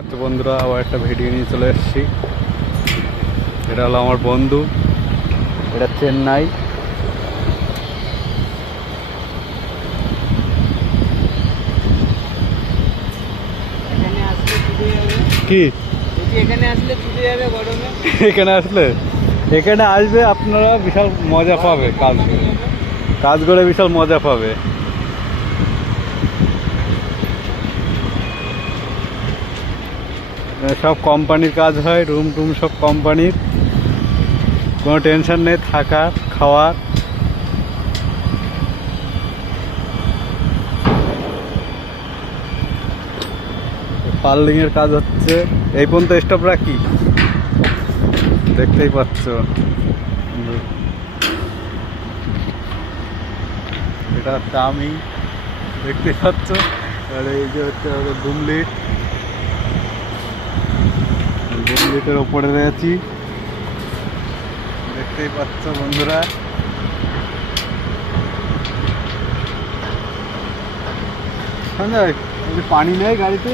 আচ্ছা বন্ধুরা, আবার একটা ভিডিও নিয়ে চলে এসেছি। এটা হলো আমার বন্ধু, এটা চেন্নাই। কি এখানে আসলে এখানে আসবে আপনারা, বিশাল মজা পাবে। কাজ করে বিশাল মজা পাবে। সব কোম্পানির কাজ হয়, রুম টুম সব কোম্পানির, কোনো টেনশন নেই থাকার খাওয়ার। পার্লিং এর কাজ হচ্ছে। এই পর্যন্ত স্টপ রাখি, দেখতেই পাচ্ছ। এটা হচ্ছে আমি, দেখতেই পাচ্ছ। আর এই যে হচ্ছে বুমলিটের ওপরে রয়েছি, দেখতেই পাচ্ছ বন্ধুরা। সঞ্জয়, পানি নেই গাড়িতে?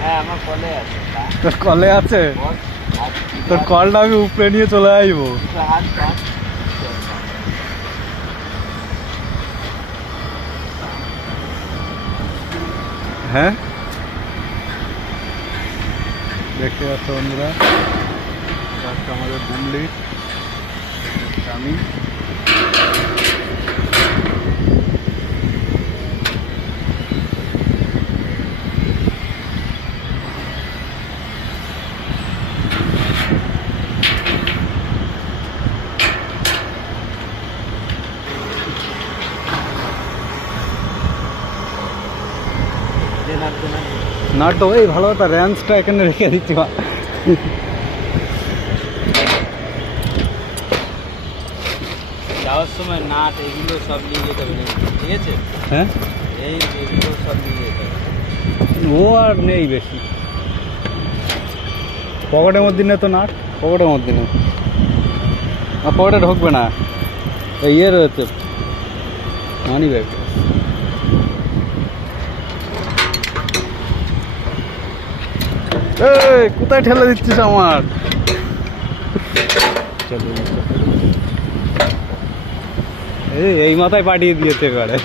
হ্যাঁ, আমার কলে আছে। তোর কলে আছে? তোর কলটা আমি উপরে নিয়ে চলে আসবো। হ্যাঁ, দেখতে পাচ্ছ বন্ধুরা, আমাদের বুমলিট। আমি নাটো এই ভালো কথা, র্যাঞ্চটা এখানে রেখে দিচ্ছি। যাওয়ার সময় নাট এগুলো সব নিয়ে যেতে হবে, ঠিক আছে? হ্যাঁ, এগুলো সব নিয়ে যেতে হবে। ও আর নেই বেশি, পকেটের মধ্যে নেই তো নাট, পকেটের মধ্যে নেই। পকেটে ঢুকবে না, ইয়ে রয়েছে মানি ব্যাগ। কোথায় ঠেলে দিচ্ছিস আমার? এই মাথায় পাঠিয়ে দিয়েছে এবারে।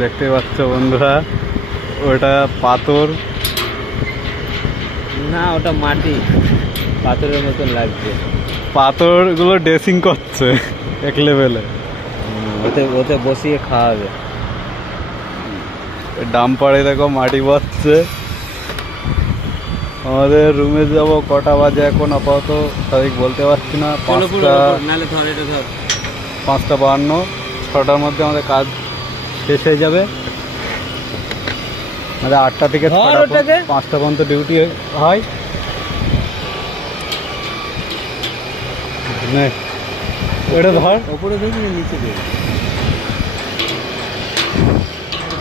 দেখতে পাচ্ছ বন্ধুরা, ওটা পাথর না, ওটা মাটি, পাথরের মতন লাগছে। পাথরগুলো ড্রেসিং করছে এক লেভেলে। ওতে বসিয়ে খাওয়াবে। ডাম্পারে দেখো মাটি বসছে। আমাদের রুমে যাব কটা বাজে এখন আপাতত সঠিক বলতে পারছি না। 5:52, 6টার মধ্যে আমাদের কাজ শেষ হয়ে যাবে। আমাদের 8টা থেকে 5টা পর্যন্ত ডিউটি হয়। ওটা ধর, ওপরে দেখি, নিচে দেখি,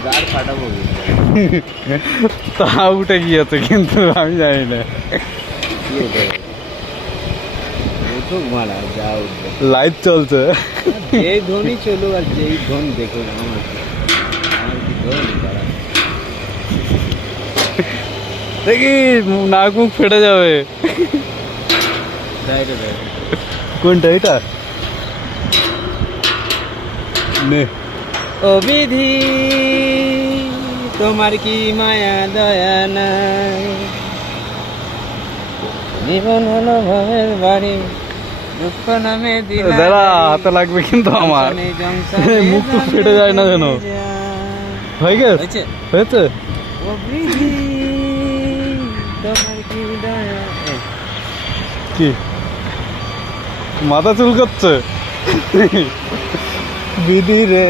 গাড় ফাটাবো। তা উঠে গিয়েছে কিন্তু আমি জানি না। লাইট চলছে, যেই ধোনি চলুক আর যেই ধোন দেখুক, আমার কি ধোন। দেখি নাক মুখ ফেটে যাবে। কোনটা এটা? নে, ও বিধি তোমার কি মায়া দয়া নাই, জীবন হলো ভবের বাড়ি, দুঃখ নামে দাঁড়া, হাতে লাগবে কিন্তু আমার। মুখ টুক ফেটে যায় না যেন। হয়ে গেছে, হয়েছে। ও বিধি তোমার কি দয়া। কি মাথা চুল করছে? বিধি রে,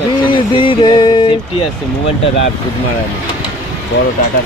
বিধি রে। সেফটি আছে, মোবাইলটা রাখ, গুড মারানি বড় টাটা।